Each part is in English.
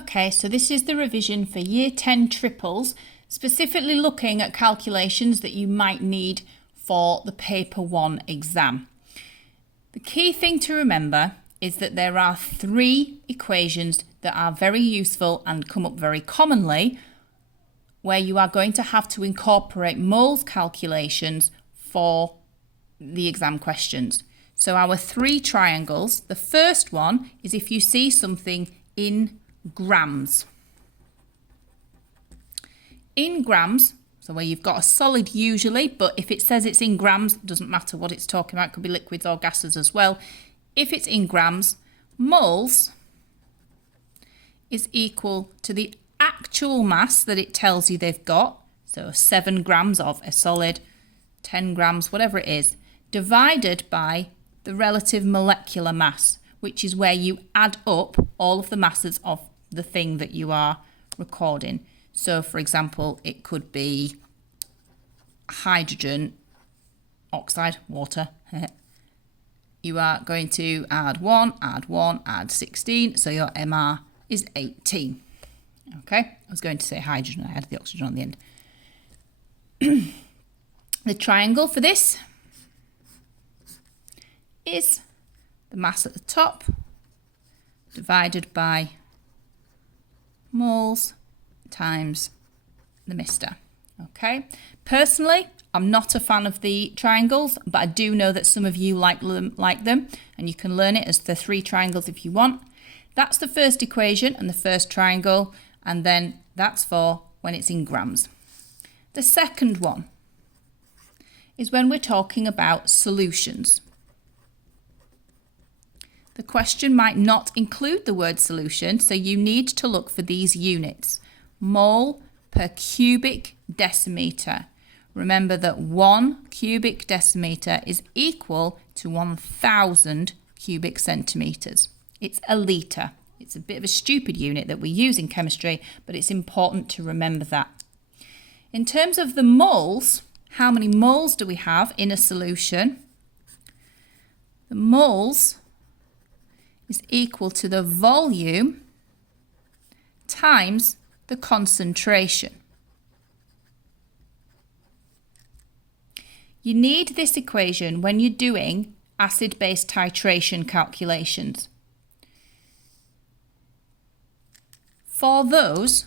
Okay, so this is the revision for Year 10 triples, specifically looking at calculations that you might need for the Paper 1 exam. The key thing to remember is that there are three equations that are very useful and come up very commonly, where you are going to have to incorporate moles calculations for the exam questions. So our three triangles, the first one is if you see something in grams. In grams, so where you've got a solid usually, but if it says it's in grams, it doesn't matter what it's talking about, it could be liquids or gases as well. If it's in grams, moles is equal to the actual mass that it tells you they've got, so 7 grams of a solid, 10 grams, whatever it is, divided by the relative molecular mass, which is where you add up all of the masses of the thing that you are recording. So, for example, it could be hydrogen oxide, water. You are going to add 1, add 16, so your MR is 18. Okay, I was going to say hydrogen, I added the oxygen on the end. The triangle for this is the mass at the top divided by moles times the mister. Okay, personally, I'm not a fan of the triangles, but I do know that some of you like them, and you can learn it as the three triangles if you want. That's the first equation and the first triangle, and then that's for when it's in grams. The second one is when we're talking about solutions. The question might not include the word solution, so you need to look for these units. Mole per cubic decimeter. Remember that 1 cubic decimeter is equal to 1,000 cubic centimetres. It's a litre. It's a bit of a stupid unit that we use in chemistry, but it's important to remember that. In terms of the moles, how many moles do we have in a solution? The moles is equal to the volume times the concentration. You need this equation when you're doing acid-base titration calculations. For those,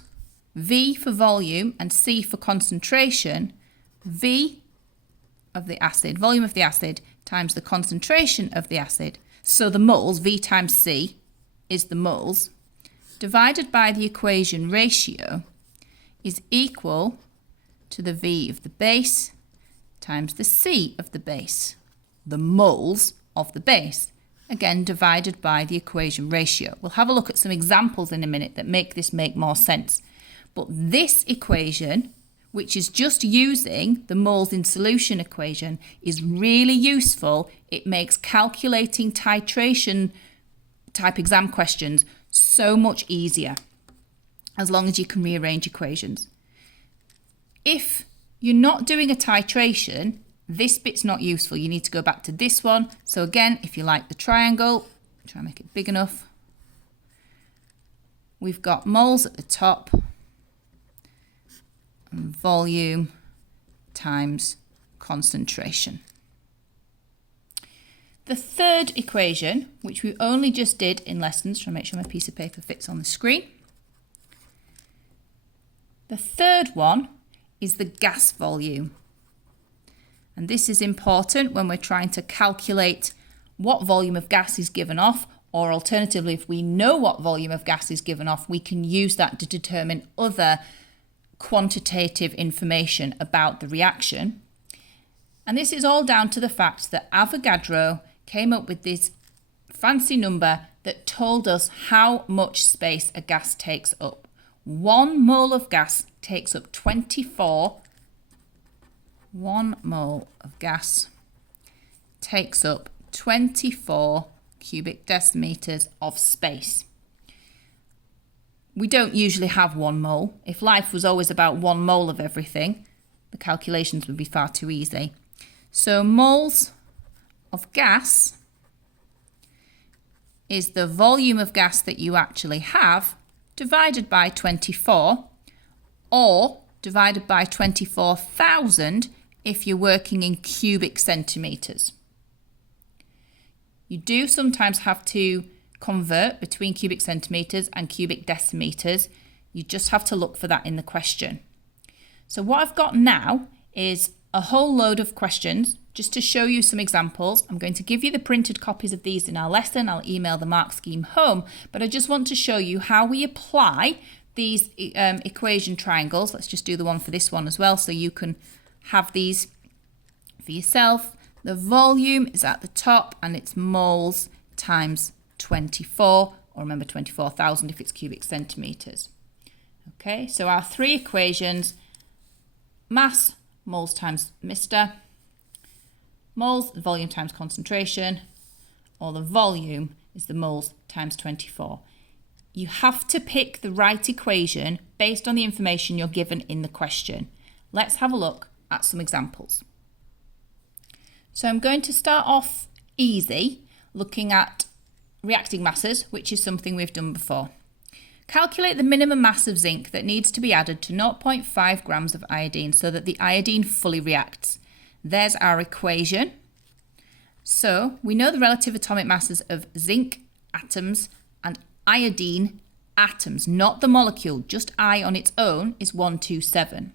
V for volume and C for concentration, V of the acid, volume of the acid, times the concentration of the acid, so the moles, V times C, is the moles, divided by the equation ratio, is equal to the V of the base times the C of the base, the moles of the base, again divided by the equation ratio. We'll have a look at some examples in a minute that make this make more sense. But this equation, which is just using the moles in solution equation, is really useful. It makes calculating titration type exam questions so much easier, as long as you can rearrange equations. If you're not doing a titration, this bit's not useful. You need to go back to this one. So again, if you like the triangle, try and make it big enough. We've got moles at the top and volume times concentration. The third equation, which we only just did in lessons, trying to make sure my piece of paper fits on the screen. The third one is the gas volume. And this is important when we're trying to calculate what volume of gas is given off, or alternatively, if we know what volume of gas is given off, we can use that to determine other quantitative information about the reaction. And this is all down to the fact that Avogadro came up with this fancy number that told us how much space a gas takes up. 1 mole of gas takes up 24. 1 mole of gas takes up 24 cubic decimeters of space. We don't usually have 1 mole. If life was always about 1 mole of everything, the calculations would be far too easy. So moles of gas is the volume of gas that you actually have divided by 24, or divided by 24,000 if you're working in cubic centimetres. You do sometimes have to convert between cubic centimetres and cubic decimeters. You just have to look for that in the question. So what I've got now is a whole load of questions just to show you some examples. I'm going to give you the printed copies of these in our lesson. I'll email the mark scheme home, but I just want to show you how we apply these equation triangles. Let's just do the one for this one as well so you can have these for yourself. The volume is at the top and it's moles times 24, or remember 24,000 if it's cubic centimetres. Okay, so our three equations: mass, moles times Mr, moles, volume times concentration, or the volume is the moles times 24. You have to pick the right equation based on the information you're given in the question. Let's have a look at some examples. So I'm going to start off easy, looking at reacting masses, which is something we've done before. Calculate the minimum mass of zinc that needs to be added to 0.5 grams of iodine so that the iodine fully reacts. There's our equation. So we know the relative atomic masses of zinc atoms and iodine atoms, not the molecule, just I on its own is 127.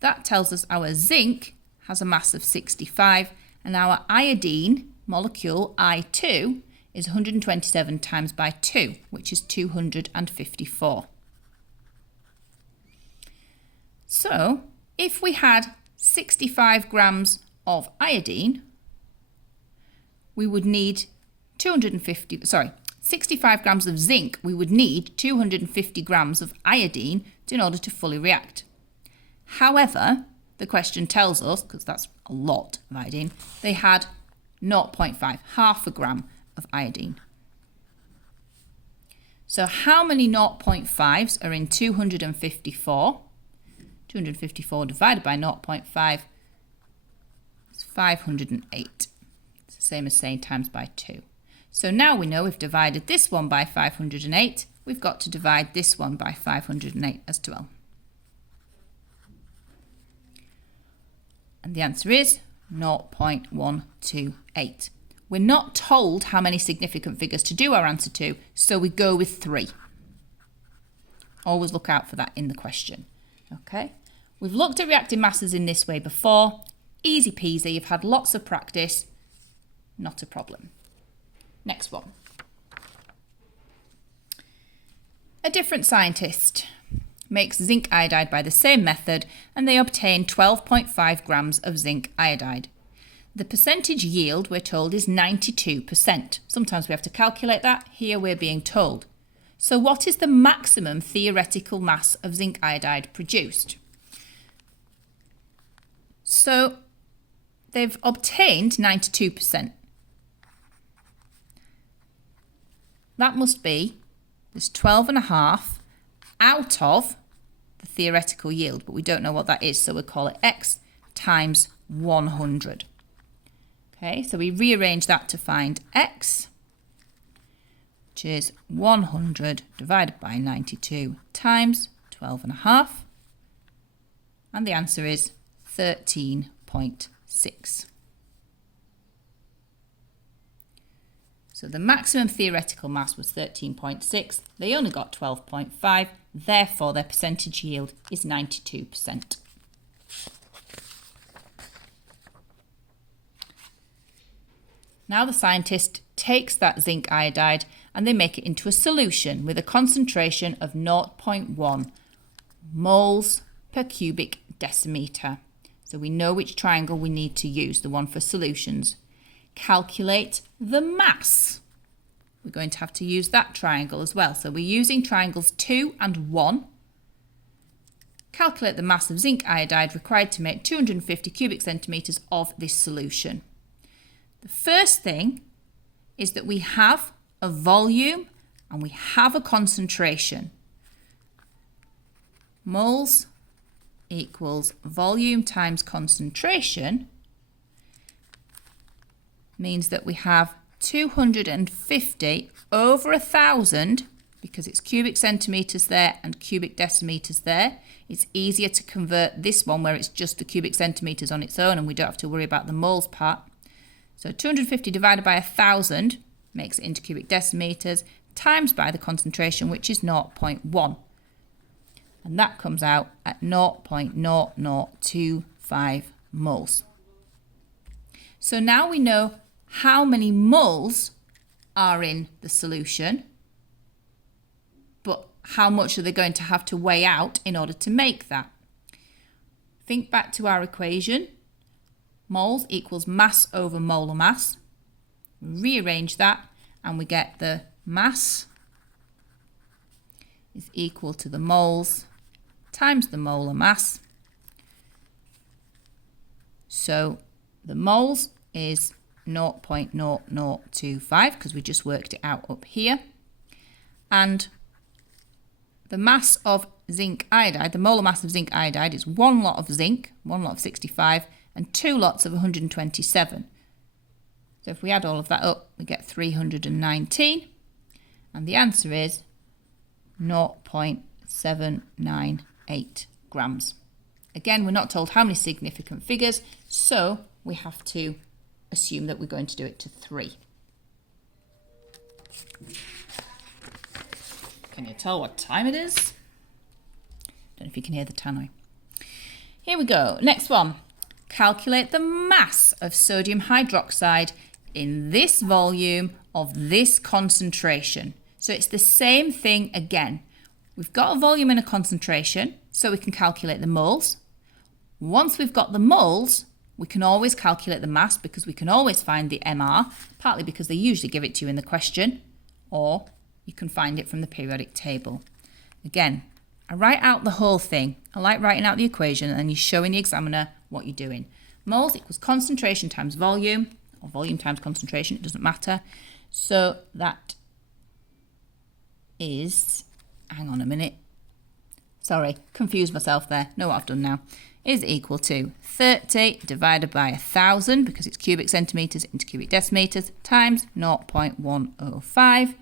That tells us our zinc has a mass of 65 and our iodine molecule I2 is 127 times by 2, which is 254. So if we had 65 grams of iodine, we would need 65 grams of zinc, we would need 250 grams of iodine in order to fully react. However, the question tells us, because that's a lot of iodine, they had 0.5, half a gram of iodine. So how many 0.5s are in 254? 254 divided by 0.5 is 508. It's the same as saying times by 2. So now we know we've divided this one by 508. We've got to divide this one by 508 as well. And the answer is 0.128. We're not told how many significant figures to do our answer to, so we go with 3. Always look out for that in the question. Okay, we've looked at reacting masses in this way before. Easy peasy, you've had lots of practice, not a problem. Next one. A different scientist makes zinc iodide by the same method and they obtain 12.5 grams of zinc iodide. The percentage yield, we're told, is 92%. Sometimes we have to calculate that. Here we're being told. So what is the maximum theoretical mass of zinc iodide produced? So they've obtained 92%. That must be, there's 12.5 out of the theoretical yield, but we don't know what that is, so we'll call it X times 100. Okay, so we rearrange that to find X, which is 100 divided by 92 times 12.5, and the answer is 13.6. So the maximum theoretical mass was 13.6. They only got 12.5. Therefore, their percentage yield is 92%. Now the scientist takes that zinc iodide and they make it into a solution with a concentration of 0.1 moles per cubic decimeter. So we know which triangle we need to use, the one for solutions. Calculate the mass. We're going to have to use that triangle as well. So we're using triangles 2 and 1. Calculate the mass of zinc iodide required to make 250 cubic centimetres of this solution. The first thing is that we have a volume and we have a concentration. Moles equals volume times concentration means that we have 250 over 1,000 because it's cubic centimetres there and cubic decimeters there. It's easier to convert this one where it's just the cubic centimetres on its own and we don't have to worry about the moles part. So 250 divided by 1,000 makes it into cubic decimeters, times by the concentration, which is 0.1. And that comes out at 0.0025 moles. So now we know how many moles are in the solution, but how much are they going to have to weigh out in order to make that? Think back to our equation. Moles equals mass over molar mass. Rearrange that and we get the mass is equal to the moles times the molar mass. So the moles is 0.0025 because we just worked it out up here. And the mass of zinc iodide, the molar mass of zinc iodide is one lot of zinc, one lot of 65, and two lots of 127. So if we add all of that up, we get 319. And the answer is 0.798 grams. Again, we're not told how many significant figures, so we have to assume that we're going to do it to 3. Can you tell what time it is? Don't know if you can hear the tannoy. Here we go. Next one. Calculate the mass of sodium hydroxide in this volume of this concentration. So it's the same thing again. We've got a volume and a concentration, so we can calculate the moles. Once we've got the moles, we can always calculate the mass because we can always find the MR, partly because they usually give it to you in the question, or you can find it from the periodic table. Again, I write out the whole thing. I like writing out the equation and then you're showing the examiner what you're doing. Moles equals concentration times volume, or volume times concentration, it doesn't matter. So that is, hang on a minute, sorry, confused myself there, know what I've done now, is equal to 30 divided by 1,000, because it's cubic centimetres into cubic decimeters, times 0.105,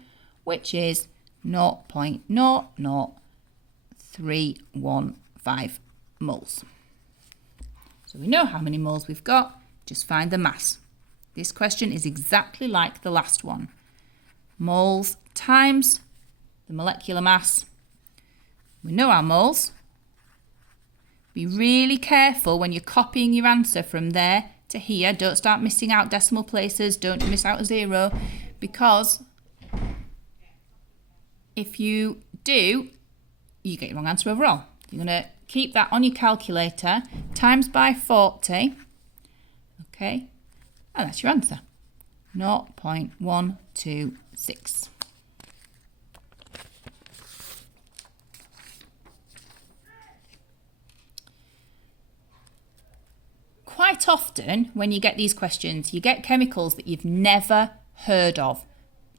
which is 0.00315 moles. So we know how many moles we've got, just find the mass. This question is exactly like the last one. Moles times the molecular mass. We know our moles. Be really careful when you're copying your answer from there to here. Don't start missing out decimal places. Don't miss out a 0, because if you do, you get your wrong answer overall. You're going to keep that on your calculator, times by 40, okay, and that's your answer, 0.126. Quite often when you get these questions, you get chemicals that you've never heard of.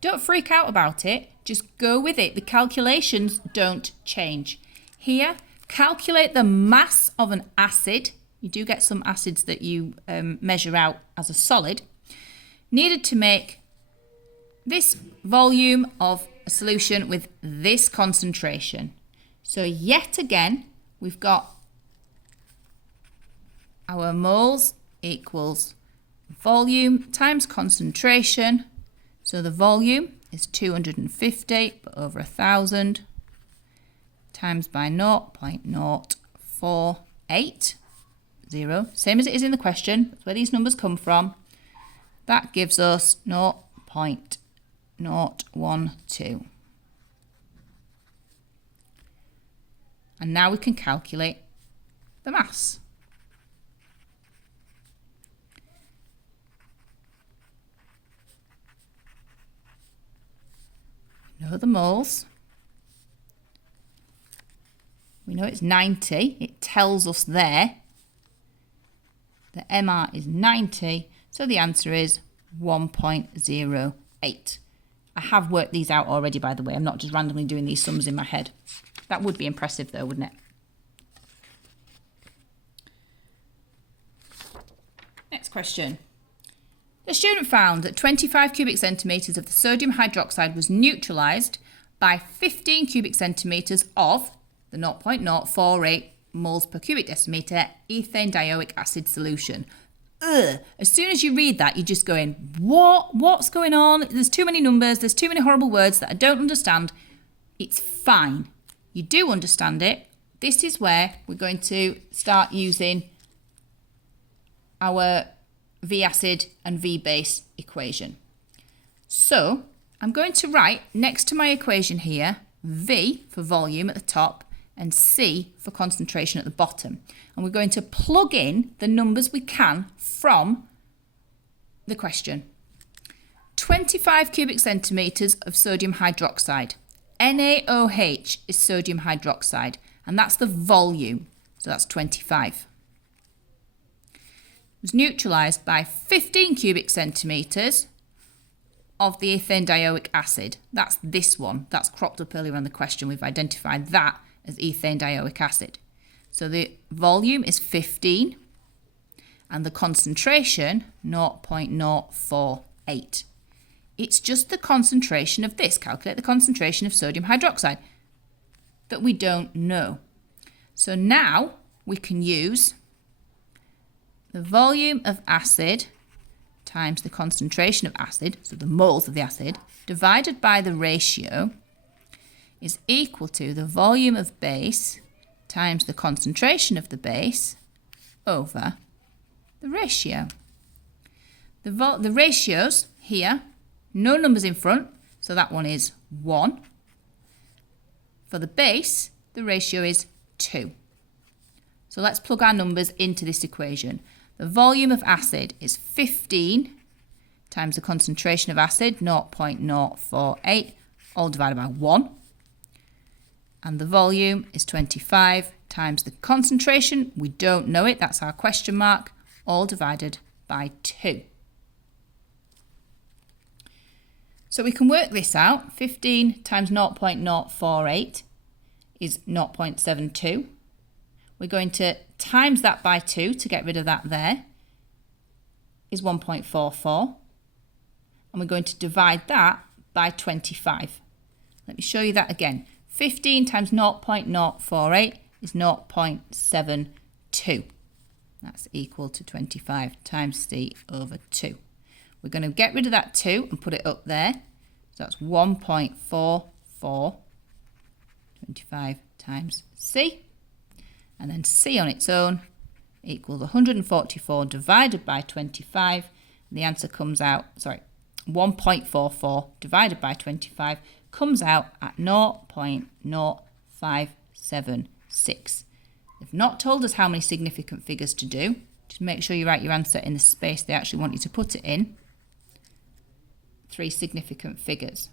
Don't freak out about it, just go with it. The calculations don't change. Here, calculate the mass of an acid. You do get some acids that you measure out as a solid, needed to make this volume of a solution with this concentration. So yet again, we've got our moles equals volume times concentration. So the volume is 250 but over 1,000 times by 0.0480, same as it is in the question. That's where these numbers come from. That gives us 0.012. And now we can calculate the mass. We know the moles. We know it's 90. It tells us there. The MR is 90. So the answer is 1.08. I have worked these out already, by the way. I'm not just randomly doing these sums in my head. That would be impressive though, wouldn't it? Next question. The student found that 25 cubic centimetres of the sodium hydroxide was neutralised by 15 cubic centimetres of the 0.048 moles per cubic decimetre ethane dioic acid solution. Ugh. As soon as you read that, you're just going, what's going on? There's too many numbers, there's too many horrible words that I don't understand. It's fine. You do understand it. This is where we're going to start using our Vacid and Vbase equation. So I'm going to write next to my equation here, V for volume at the top and C for concentration at the bottom. And we're going to plug in the numbers we can from the question. 25 cubic centimetres of sodium hydroxide. NaOH is sodium hydroxide, and that's the volume, so that's 25. It was neutralised by 15 cubic centimetres of the ethane dioic acid. That's this one. That's cropped up earlier on the question. We've identified that as ethane dioic acid. So the volume is 15 and the concentration 0.048. It's just the concentration of this. Calculate the concentration of sodium hydroxide that we don't know. So now we can use the volume of acid times the concentration of acid, so the moles of the acid, divided by the ratio is equal to the volume of base times the concentration of the base over the ratio. The ratios here, no numbers in front, so that one is 1. For the base, the ratio is 2. So let's plug our numbers into this equation. The volume of acid is 15 times the concentration of acid, 0.048, all divided by 1. And the volume is 25 times the concentration, we don't know it, that's our question mark, all divided by 2. So we can work this out. 15 times 0.048 is 0.72. We're going to times that by 2 to get rid of that there, is 1.44. And we're going to divide that by 25. Let me show you that again. 15 times 0.048 is 0.72. That's equal to 25 times C over 2. We're going to get rid of that 2 and put it up there. So that's 1.44, 25 times C. And then C on its own equals 144 divided by 25. And the answer comes out, 1.44 divided by 25 comes out at 0.0576. They've not told us how many significant figures to do. Just make sure you write your answer in the space they actually want you to put it in. 3 significant figures.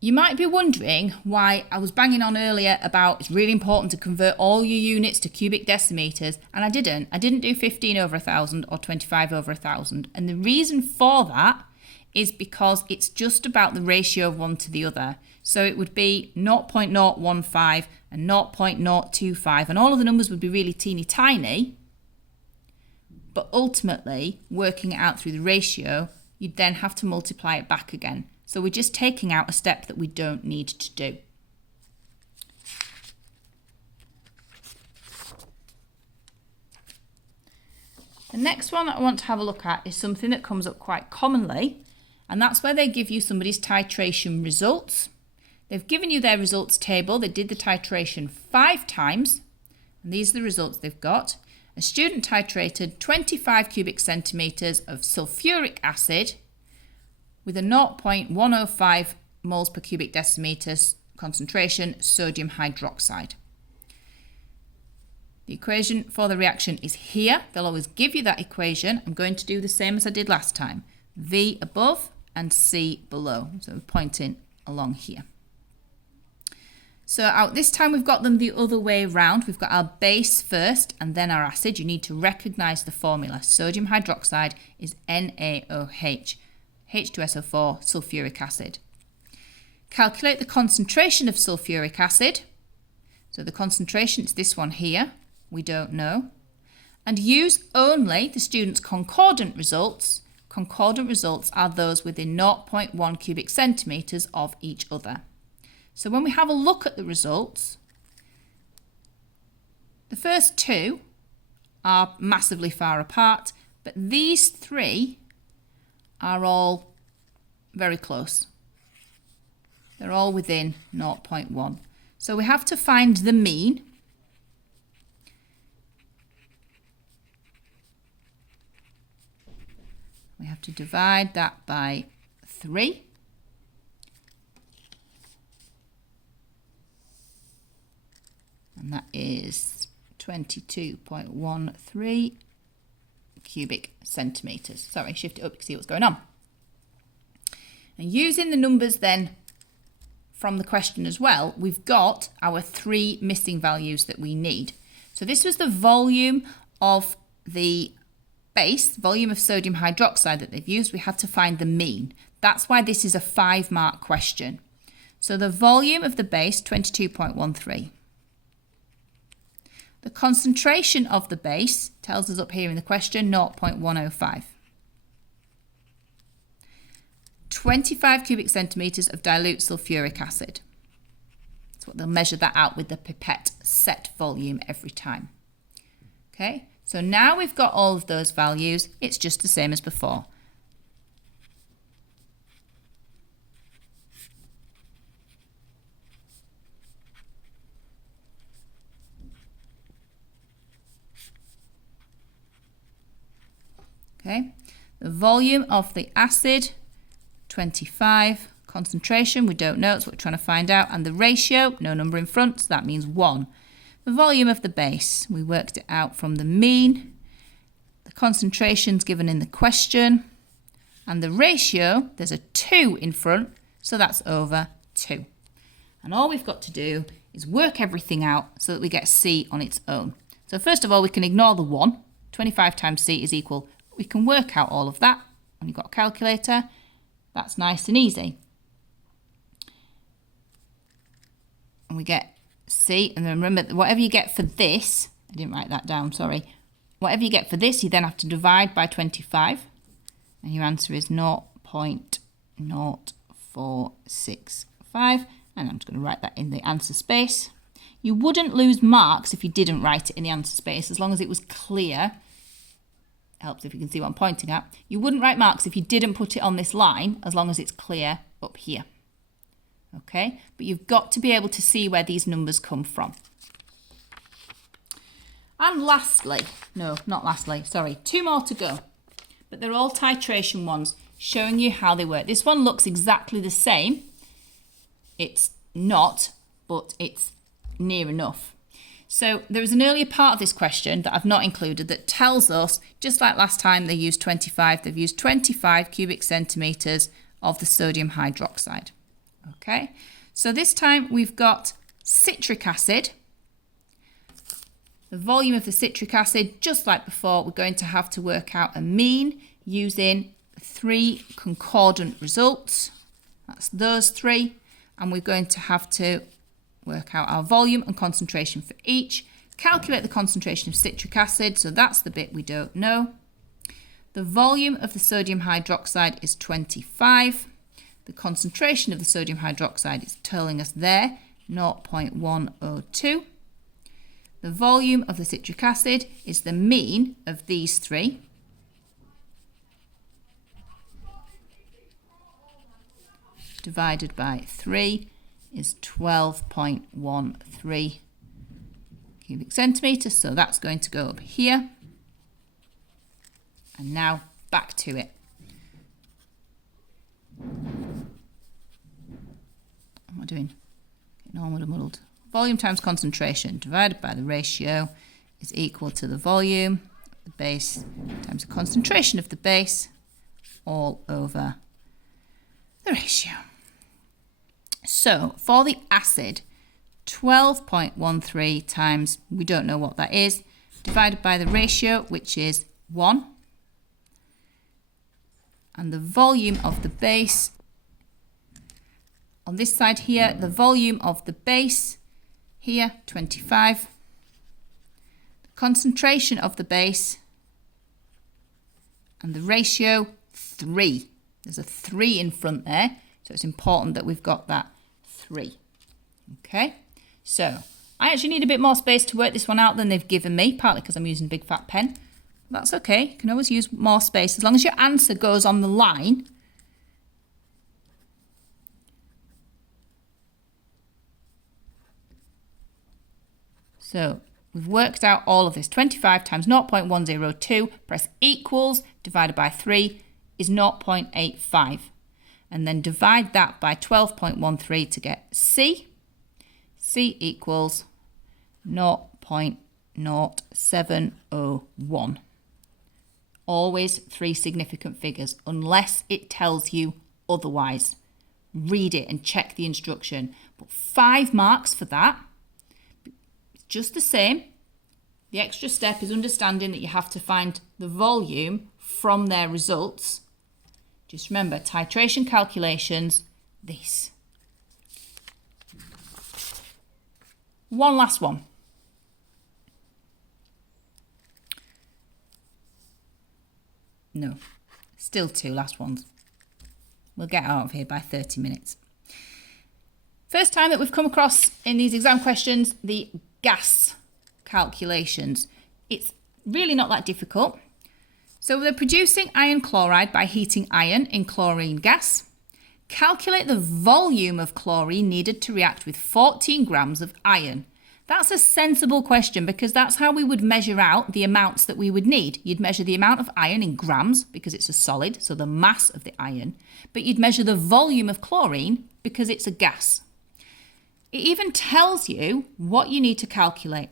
You might be wondering why I was banging on earlier about it's really important to convert all your units to cubic decimeters, and I didn't. I didn't do 15 over 1,000 or 25 over 1,000. And the reason for that is because it's just about the ratio of one to the other. So it would be 0.015 and 0.025, and all of the numbers would be really teeny tiny. But ultimately, working it out through the ratio, you'd then have to multiply it back again. So we're just taking out a step that we don't need to do. The next one that I want to have a look at is something that comes up quite commonly, and that's where they give you somebody's titration results. They've given you their results table. They did the titration 5 times, and these are the results they've got. A student titrated 25 cubic centimetres of sulfuric acid with a 0.105 moles per cubic decimetre concentration sodium hydroxide. The equation for the reaction is here. They'll always give you that equation. I'm going to do the same as I did last time. V above and C below. So we're pointing along here. So this time we've got them the other way around. We've got our base first and then our acid. You need to recognise the formula. Sodium hydroxide is NaOH, H2SO4, sulfuric acid. Calculate the concentration of sulfuric acid. So the concentration is this one here. We don't know. And use only the student's concordant results concordant results are those within 0.1 cubic centimetres of each other. So when we have a look at the results, the first two are massively far apart, but these three are all very close. They're all within 0.1. So we have to find the mean. We have to divide that by 3. And that is 22.13 cubic centimetres. Sorry, shift it up, you can see what's going on. And using the numbers then from the question as well, we've got our 3 missing values that we need. So this was the volume of the base, volume of sodium hydroxide that they've used. We have to find the mean. That's why this is a 5-mark question. So the volume of the base, 22.13. The concentration of the base tells us up here in the question, 0.105. 25 cubic centimetres of dilute sulfuric acid. That's what they'll measure that out with the pipette set volume every time. Okay, so now we've got all of those values, it's just the same as before. Okay, the volume of the acid, 25, concentration, we don't know, it's what we're trying to find out, and the ratio, no number in front, so that means 1. The volume of the base, we worked it out from the mean, the concentrations given in the question, and the ratio, there's a 2 in front, so that's over 2. And all we've got to do is work everything out so that we get C on its own. So first of all, we can ignore the 1. 25 times C is equal. We can work out all of that when you've got a calculator. That's nice and easy. And we get C, and then remember, whatever you get for this, I didn't write that down, sorry. Whatever you get for this, you then have to divide by 25. And your answer is 0.0465. And I'm just going to write that in the answer space. You wouldn't lose marks if you didn't write it in the answer space, as long as it was clear. Helps if you can see what I'm pointing at. You wouldn't write marks if you didn't put it on this line, as long as it's clear up here. Okay, but you've got to be able to see where these numbers come from. And lastly, no, not lastly, sorry, 2 more to go. But they're all titration ones, showing you how they work. This one looks exactly the same. It's not, but it's near enough. So there is an earlier part of this question that I've not included that tells us, just like last time they used 25, they've used 25 cubic centimetres of the sodium hydroxide. Okay, so this time we've got citric acid. The volume of the citric acid, just like before, we're going to have to work out a mean using 3 concordant results. That's those 3, and we're going to have to work out our volume and concentration for each. Calculate the concentration of citric acid, so that's the bit we don't know. The volume of the sodium hydroxide is 25. The concentration of the sodium hydroxide is telling us there, 0.102. The volume of the citric acid is the mean of these 3. Divided by 3 is 12.13 cubic centimetres, so that's going to go up here. And now back to it. What am I doing? Getting all muddled. Volume times concentration divided by the ratio is equal to the volume of the base times the concentration of the base all over the ratio. So for the acid, 12.13 times, we don't know what that is, divided by the ratio, which is 1. And the volume of the base, on this side here, the volume of the base, here, 25. The concentration of the base, and the ratio, 3. There's a 3 in front there, so it's important that we've got that 3. Okay, so I actually need a bit more space to work this one out than they've given me, partly because I'm using a big fat pen. That's okay, you can always use more space as long as your answer goes on the line. So we've worked out all of this. 25 times 0.102, press equals, divided by 3 is 0.85. And then divide that by 12.13 to get C. C equals 0.0701. Always 3 significant figures, unless it tells you otherwise. Read it and check the instruction. But 5 marks for that. Just the same. The extra step is understanding that you have to find the volume from their results. Just remember, titration calculations, this. One last one. No, still 2 last ones. We'll get out of here by 30 minutes. First time that we've come across in these exam questions, the gas calculations. It's really not that difficult. So they're producing iron chloride by heating iron in chlorine gas. Calculate the volume of chlorine needed to react with 14 grams of iron. That's a sensible question because that's how we would measure out the amounts that we would need. You'd measure the amount of iron in grams because it's a solid, so the mass of the iron, but you'd measure the volume of chlorine because it's a gas. It even tells you what you need to calculate.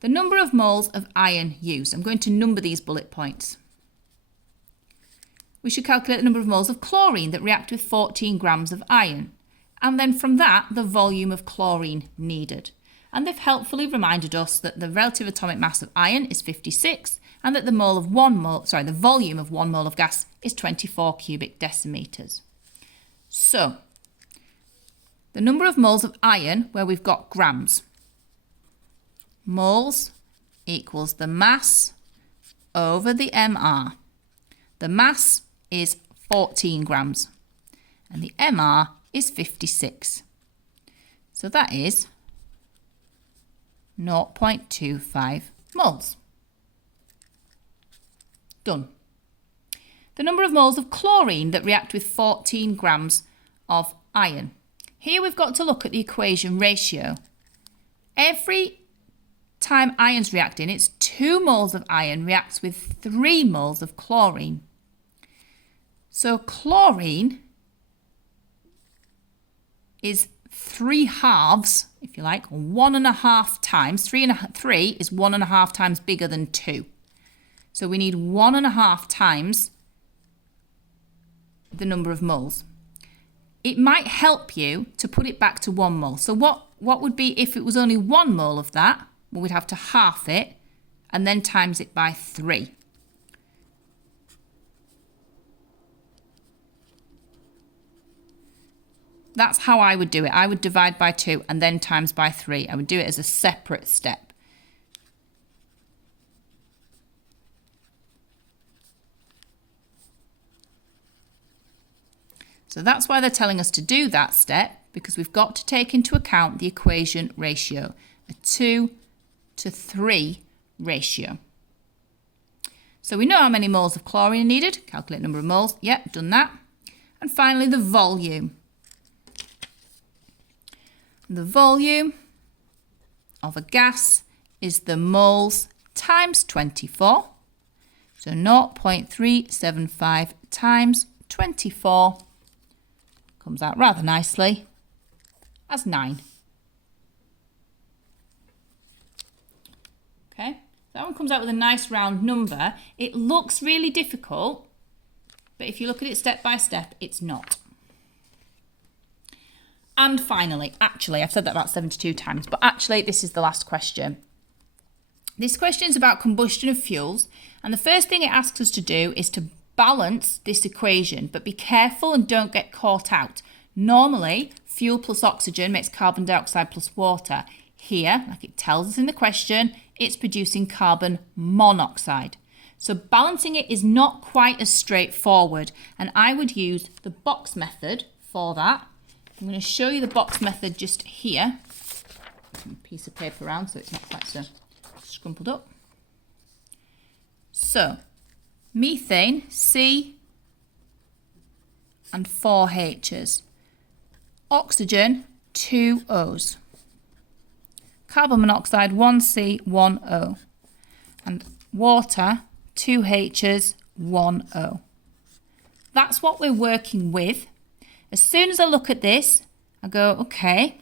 The number of moles of iron used. I'm going to number these bullet points. We should calculate the number of moles of chlorine that react with 14 grams of iron. And then from that, the volume of chlorine needed. And they've helpfully reminded us that the relative atomic mass of iron is 56 and that the volume of 1 mole of gas is 24 cubic decimeters. So, the number of moles of iron where we've got grams. Moles equals the mass over the MR. The mass is 14 grams and the MR is 56. So that is 0.25 moles. Done. The number of moles of chlorine that react with 14 grams of iron. Here we've got to look at the equation ratio. Every time iron's reacting, it's 2 moles of iron reacts with 3 moles of chlorine. So chlorine is 3 halves, if you like, 1.5 times. 3 is 1.5 times bigger than 2. So we need 1.5 times the number of moles. It might help you to put it back to 1 mole. So what would be if it was only 1 mole of that? Well, we'd have to half it and then times it by 3. That's how I would do it. I would divide by 2 and then times by 3. I would do it as a separate step. So that's why they're telling us to do that step, because we've got to take into account the equation ratio, a 2 to 3 ratio. So we know how many moles of chlorine are needed. Calculate number of moles. Yep, done that. And finally, the volume. The volume of a gas is the moles times 24. So 0.375 times 24 comes out rather nicely as 9. Okay, that one comes out with a nice round number. It looks really difficult, but if you look at it step by step, it's not. And finally, actually, I've said that about 72 times, but actually this is the last question. This question is about combustion of fuels, and the first thing it asks us to do is to balance this equation, but be careful and don't get caught out. Normally, fuel plus oxygen makes carbon dioxide plus water. Here, like it tells us in the question, it's producing carbon monoxide. So balancing it is not quite as straightforward, and I would use the box method for that. I'm going to show you the box method just here. A piece of paper around so it's not quite so scrumpled up. So, methane, C and 4 H's. Oxygen, 2 O's. Carbon monoxide, 1 C, 1 O. And water, 2 H's, 1 O. That's what we're working with. As soon as I look at this, I go, okay,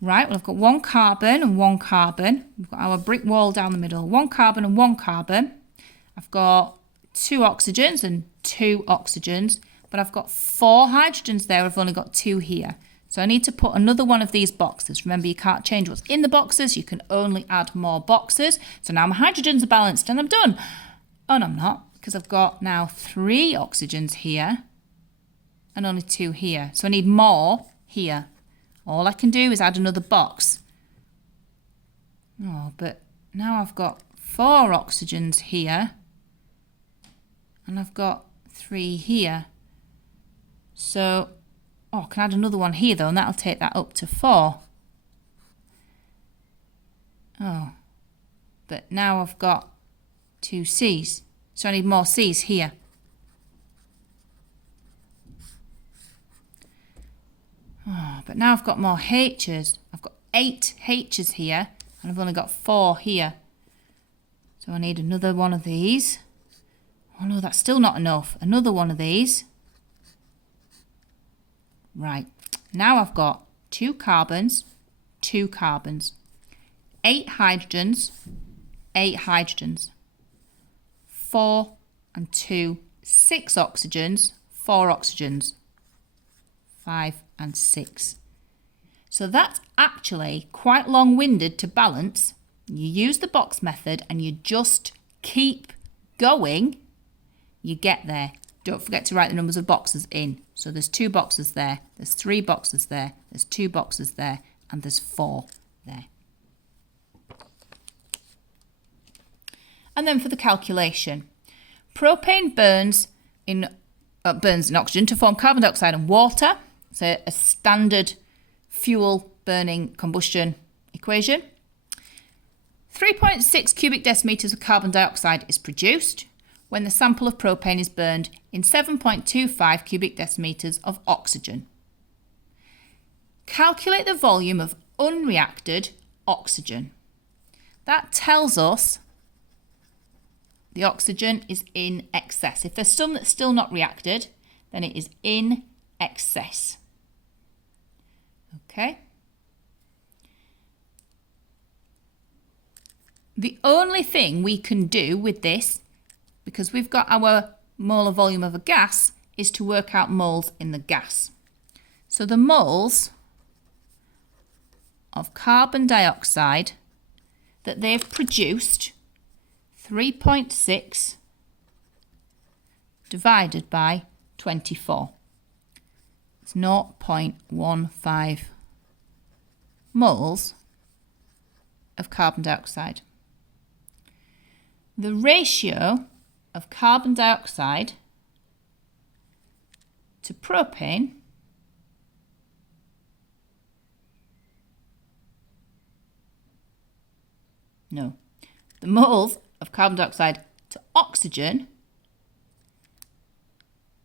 right, well, I've got 1 carbon and 1 carbon. We've got our brick wall down the middle. 1 carbon and 1 carbon. I've got 2 oxygens and 2 oxygens, but I've got 4 hydrogens there. I've only got 2 here. So I need to put another one of these boxes. Remember, you can't change what's in the boxes. You can only add more boxes. So now my hydrogens are balanced and I'm done. Oh, no, I'm not, because I've got now 3 oxygens here and only 2 here. So I need more here. All I can do is add another box. Oh, but now I've got 4 oxygens here and I've got 3 here. So, oh, I can add another one here though, and that'll take that up to 4. Oh, but now I've got 2 C's. So I need more C's here. Oh, but now I've got more H's. I've got 8 H's here, and I've only got 4 here. So I need another one of these. Oh no, that's still not enough. Another one of these. Right, now I've got 2 carbons, 2 carbons, 8 hydrogens, 8 hydrogens, 4 and 2, 6 oxygens, 4 oxygens, 5 and 6. So that's actually quite long-winded to balance. You use the box method and you just keep going, you get there. Don't forget to write the numbers of boxes in. So there's 2 boxes there, there's 3 boxes there, there's 2 boxes there, and there's 4 there. And then for the calculation, propane burns in oxygen to form carbon dioxide and water. So a standard fuel burning combustion equation. 3.6 cubic decimeters of carbon dioxide is produced when the sample of propane is burned in 7.25 cubic decimeters of oxygen. Calculate the volume of unreacted oxygen. That tells us the oxygen is in excess. If there's some that's still not reacted, then it is in excess. Okay. The only thing we can do with this, because we've got our molar volume of a gas, is to work out moles in the gas. So the moles of carbon dioxide that they've produced, 3.6 divided by 24. It's 0.15 moles of carbon dioxide. The ratio of carbon dioxide to propane the moles of carbon dioxide to oxygen,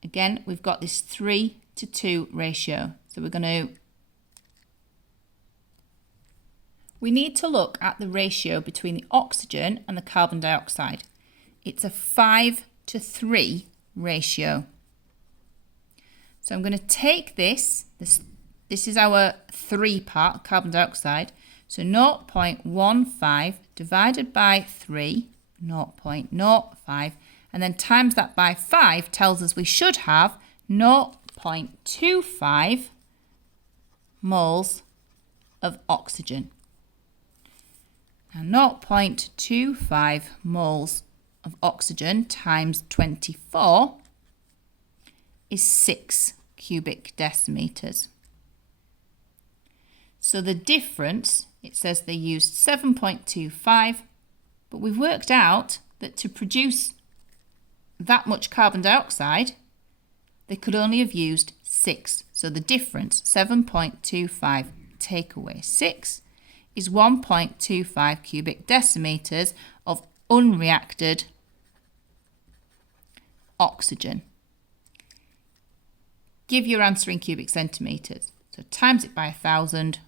again we've got this 3:2 ratio, so we need to look at the ratio between the oxygen and the carbon dioxide. It's a 5:3 ratio. So I'm going to take this is our 3 part, carbon dioxide, so 0.15 divided by 3, 0.05, and then times that by 5 tells us we should have 0.25 moles of oxygen. Now 0.25 moles of oxygen times 24 is 6 cubic decimeters. So the difference, it says they used 7.25, but we've worked out that to produce that much carbon dioxide, they could only have used 6. So the difference, 7.25 take away 6, is 1.25 cubic decimeters of unreacted oxygen. Give your answer in cubic centimetres. So times it by 1,000.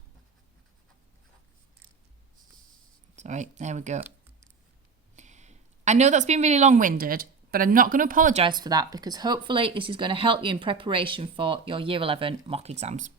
Sorry, there we go. I know that's been really long-winded, but I'm not going to apologise for that because hopefully this is going to help you in preparation for your Year 11 mock exams.